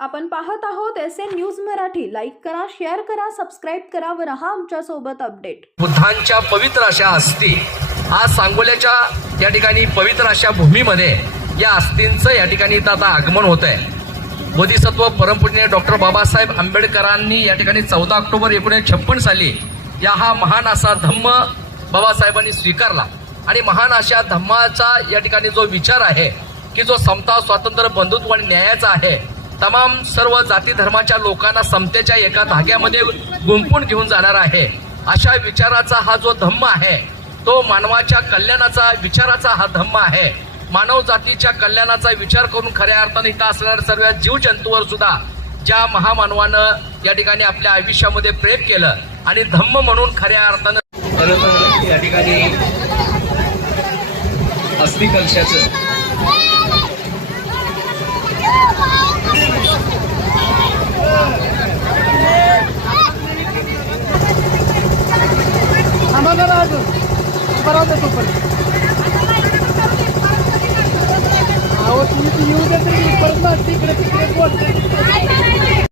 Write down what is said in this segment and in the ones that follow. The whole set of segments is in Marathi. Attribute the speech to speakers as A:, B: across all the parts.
A: आपण पाहत आहोत S N news Marathi. Like करा शेअर करा सबस्क्राईब करा व रहा आमच्यासोबत अपडेट
B: बुद्धांच्या पवित्र अशा अस्थी आज सांगोल्याच्या या ठिकाणी पवित्र अशा भूमीमध्ये या अस्थींचं या ठिकाणी आता आगमन होत आहे बोधिसत्व परमपूज्य डॉक्टर बाबासाहेब आंबेडकरांनी या ठिकाणी चौदा ऑक्टोबर एकोणीसशे छप्पन साली या हा महान असा धम्म बाबासाहेबांनी स्वीकारला. आणि महान अशा धम्माचा या ठिकाणी जो विचार आहे की जो समता स्वातंत्र्य बंधुत्व आणि न्यायाचा आहे तमाम सर्व जाती धर्माच्या लोकांना समतेच्या एका धाग्यामध्ये गुंपून घेऊन जाणार आहे. अशा विचाराचा हा जो धम्म आहे तो मानवाच्या कल्याणाचा विचाराचा हा धम्म आहे. मानव जातीच्या कल्याणाचा विचार करून खऱ्या अर्थाने इथं असणाऱ्या सर्व जीवजंतूवर सुद्धा ज्या महामानवानं या ठिकाणी आपल्या आयुष्यामध्ये प्रेम केलं आणि धम्म म्हणून खऱ्या अर्थानं या ठिकाणी अस्थिकलशाचं कलशाचं
C: थांबा जरा अजून बरं होतं तोपर्यंत अहो तुम्ही ती येऊ देत नाही परत ना तिकडे तिकडे बोलते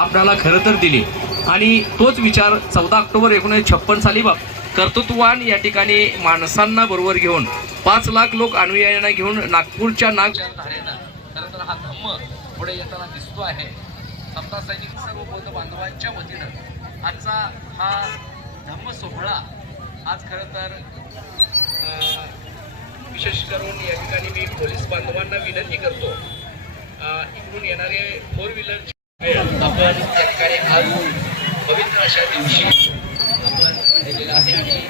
B: आपल्याला खरं तर दिली. आणि तोच विचार चौदा ऑक्टोबर एकोणीसशे छप्पन साली बा कर्तृत्वान या ठिकाणी माणसांना बरोबर घेऊन पाच लाख लोक अनुयायांना घेऊन नागपूरच्या नाग खरं तर हा धम्म पुढे येताना दिसतो आहे. समता सैनिक सर्व बौद्ध बांधवांच्या वतीनं आजचा हा धम्म सोहळा आज खरं तर विशेष करून या ठिकाणी मी पोलीस बांधवांना विनंती करतो. इकडून येणारे फोर व्हीलर आपण या ठिकाणी आज पवित्र अशा दिवशी आपण दिलेला आहे आणि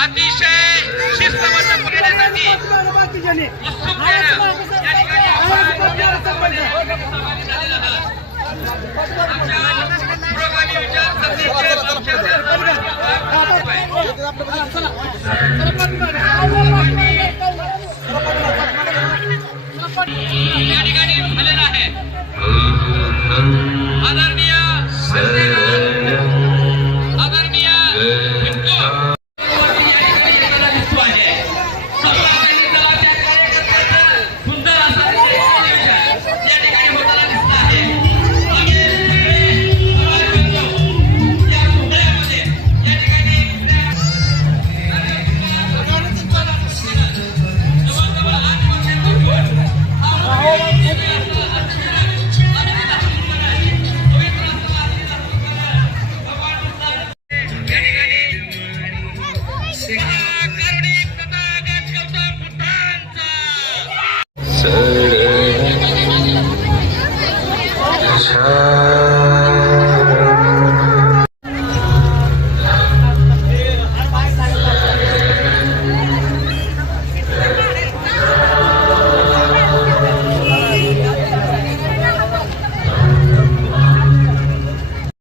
B: अतिशय शिस्तबद्ध पद्धतीसाठी
C: बाकीच्याने
B: उत्सुकतेनं या ठिकाणी आपण
D: Saturday.